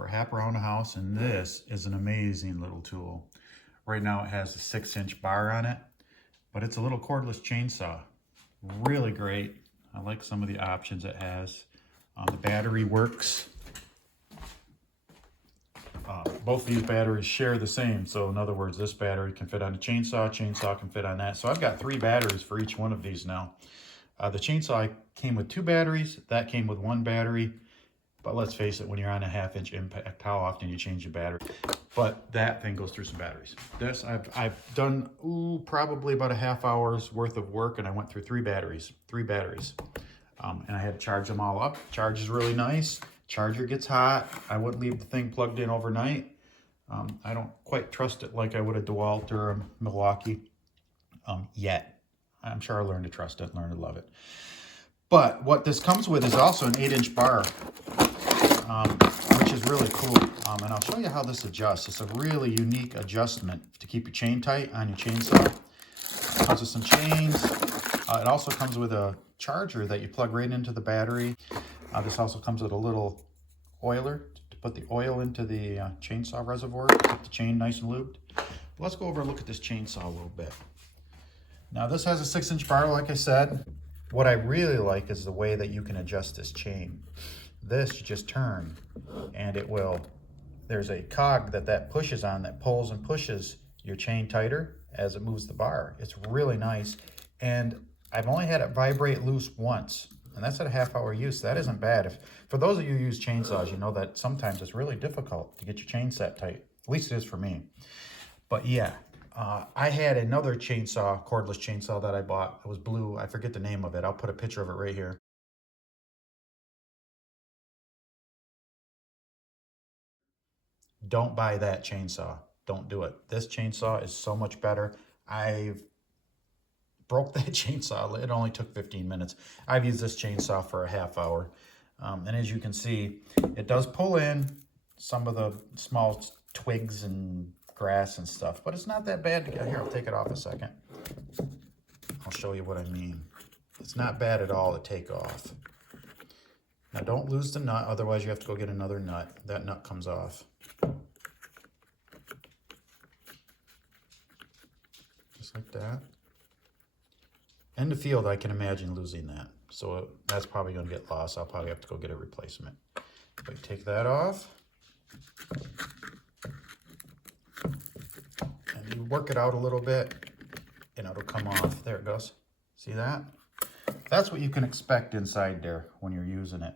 for a hap around the house, and this is an amazing little tool. Right now it has a 6-inch bar on it, but it's a little cordless chainsaw. Really great. I like some of the options it has. The battery works. Both these batteries share the same. So in other words, this battery can fit on a chainsaw, chainsaw can fit on that. So I've got 3 batteries for each one of these now. The chainsaw came with 2 batteries. That came with 1 battery. But let's face it, when you're on a 1/2-inch impact, how often you change your battery? But that thing goes through some batteries. This, I've done probably about a half hour's worth of work, and I went through 3 batteries. And I had to charge them all up. Charge is really nice. Charger gets hot. I wouldn't leave the thing plugged in overnight. I don't quite trust it like I would a DeWalt or a Milwaukee yet. I'm sure I'll learn to trust it, learn to love it. But what this comes with is also an 8-inch bar, which is really cool. And I'll show you how this adjusts. It's a really unique adjustment to keep your chain tight on your chainsaw. It comes with some chains. It also comes with a charger that you plug right into the battery. This also comes with a little oiler to put the oil into the chainsaw reservoir, keep the chain nice and lubed. Let's go over and look at this chainsaw a little bit. Now this has a 6-inch bar, like I said. What I really like is the way that you can adjust this chain. This you just turn and it will, there's a cog that pushes on that pulls and pushes your chain tighter as it moves the bar. It's really nice. And I've only had it vibrate loose once, and that's at a half-hour use. That isn't bad. For those of you who use chainsaws, you know that sometimes it's really difficult to get your chain set tight. At least it is for me. But yeah, I had another chainsaw, cordless chainsaw that I bought. It was blue. I forget the name of it. I'll put a picture of it right here. Don't buy that chainsaw. Don't do it. This chainsaw is so much better. I broke that chainsaw. It only took 15 minutes. I've used this chainsaw for a half hour. And as you can see, it does pull in some of the small twigs and grass and stuff, but it's not that bad to get. Here, I'll take it off a second. I'll show you what I mean. It's not bad at all to take off. Now don't lose the nut, otherwise you have to go get another nut. That nut comes off. Just like that. In the field, I can imagine losing that. So that's probably going to get lost. I'll probably have to go get a replacement. So take that off. And you work it out a little bit, and it'll come off. There it goes. See that? That's what you can expect inside there when you're using it.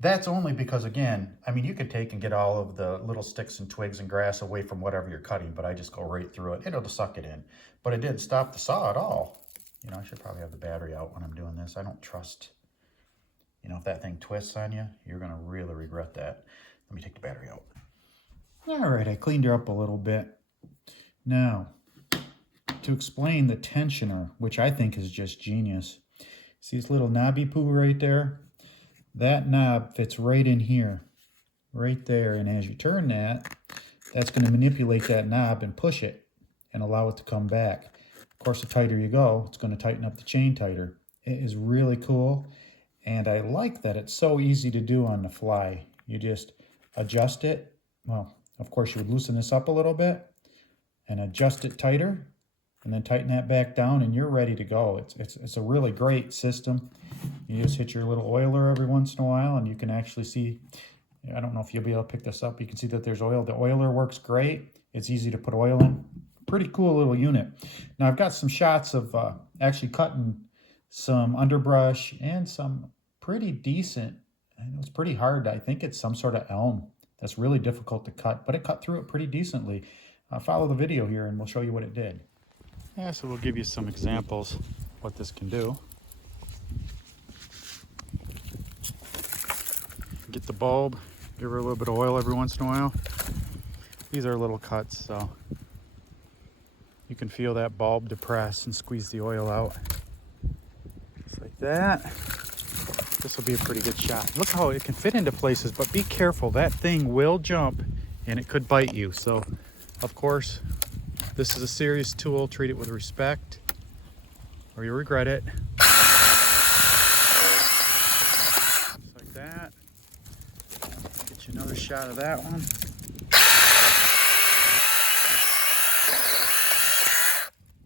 That's only because, again, I mean, you could take and get all of the little sticks and twigs and grass away from whatever you're cutting, but I just go right through it. It'll suck it in. But it didn't stop the saw at all. You know, I should probably have the battery out when I'm doing this. I don't trust, you know, if that thing twists on you, you're going to really regret that. Let me take the battery out. All right, I cleaned her up a little bit. Now, to explain the tensioner, which I think is just genius. See this little knobby poo right there? That knob fits right in here, right there. And as you turn that, that's going to manipulate that knob and push it and allow it to come back. Of course, the tighter you go, it's going to tighten up the chain tighter. It is really cool, and I like that it's so easy to do on the fly. You just adjust it. Well, of course, you would loosen this up a little bit and adjust it tighter, and then tighten that back down, and you're ready to go. It's a really great system. You just hit your little oiler every once in a while, and you can actually see, I don't know if you'll be able to pick this up. You can see that there's oil. The oiler works great. It's easy to put oil in. Pretty cool little unit. Now I've got some shots of actually cutting some underbrush and some pretty decent, and it was pretty hard. I think it's some sort of elm that's really difficult to cut, but it cut through it pretty decently. Follow the video here and we'll show you what it did. Yeah, so we'll give you some examples what this can do. Get the bulb, give her a little bit of oil every once in a while. These are little cuts, so you can feel that bulb depress and squeeze the oil out. Just like that. This will be a pretty good shot. Look how it can fit into places, but be careful. That thing will jump and it could bite you. So, of course, this is a serious tool. Treat it with respect or you'll regret it. Just like that. Get you another shot. shot of that one.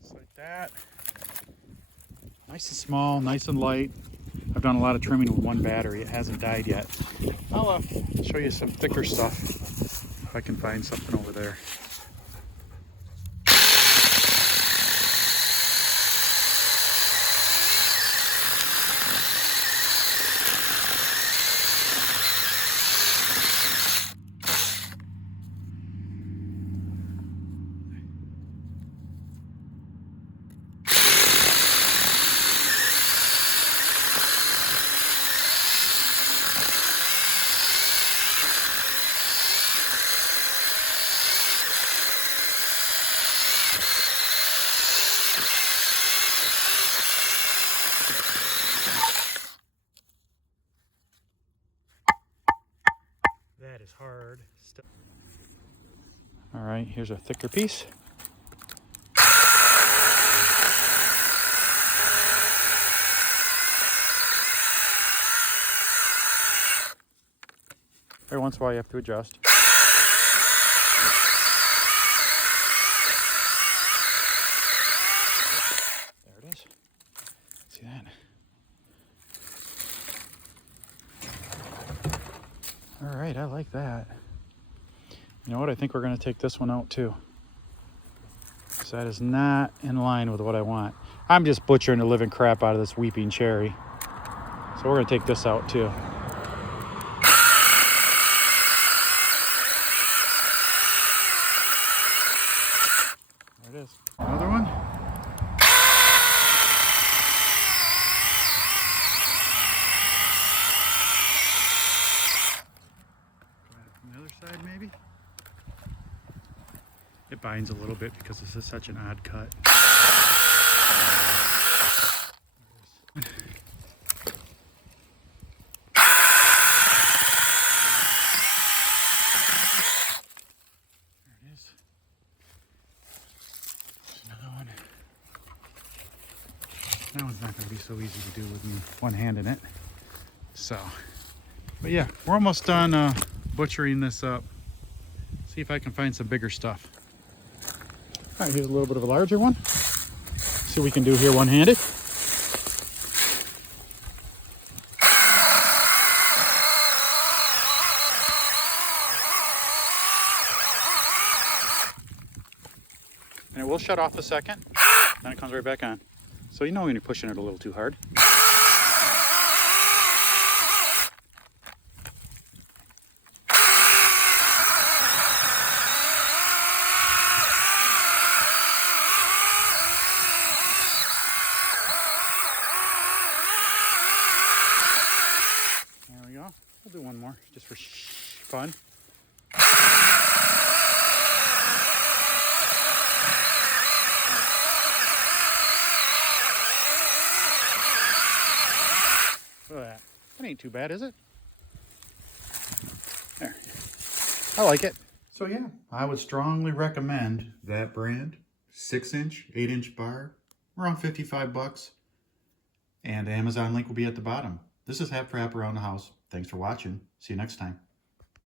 Just like that. Nice and small, nice and light. I've done a lot of trimming with one battery. It hasn't died yet. I'll show you some thicker stuff if I can find something over there. That is hard stuff. All right, here's a thicker piece. Every once in a while you have to adjust. There it is. See that? All right, I like that. You know what? I think we're going to take this one out too. Because that is not in line with what I want. I'm just butchering the living crap out of this weeping cherry. So we're going to take this out too. There it is. Another one. From the other side maybe. It binds a little bit because this is such an odd cut. That one's not going to be so easy to do with me one hand in it. So, but yeah, we're almost done butchering this up. See if I can find some bigger stuff. All right, here's a little bit of a larger one. See what we can do here one-handed. And it will shut off a second, then it comes right back on. So you know when you're pushing it a little too hard. There we go. We'll do one more just for fun. Look at that. That ain't too bad, is it? There. I like it. So yeah, I would strongly recommend that brand. 6-inch, 8-inch bar, around 55 bucks. And the Amazon link will be at the bottom. This is Hap for Hap Around the House. Thanks for watching. See you next time.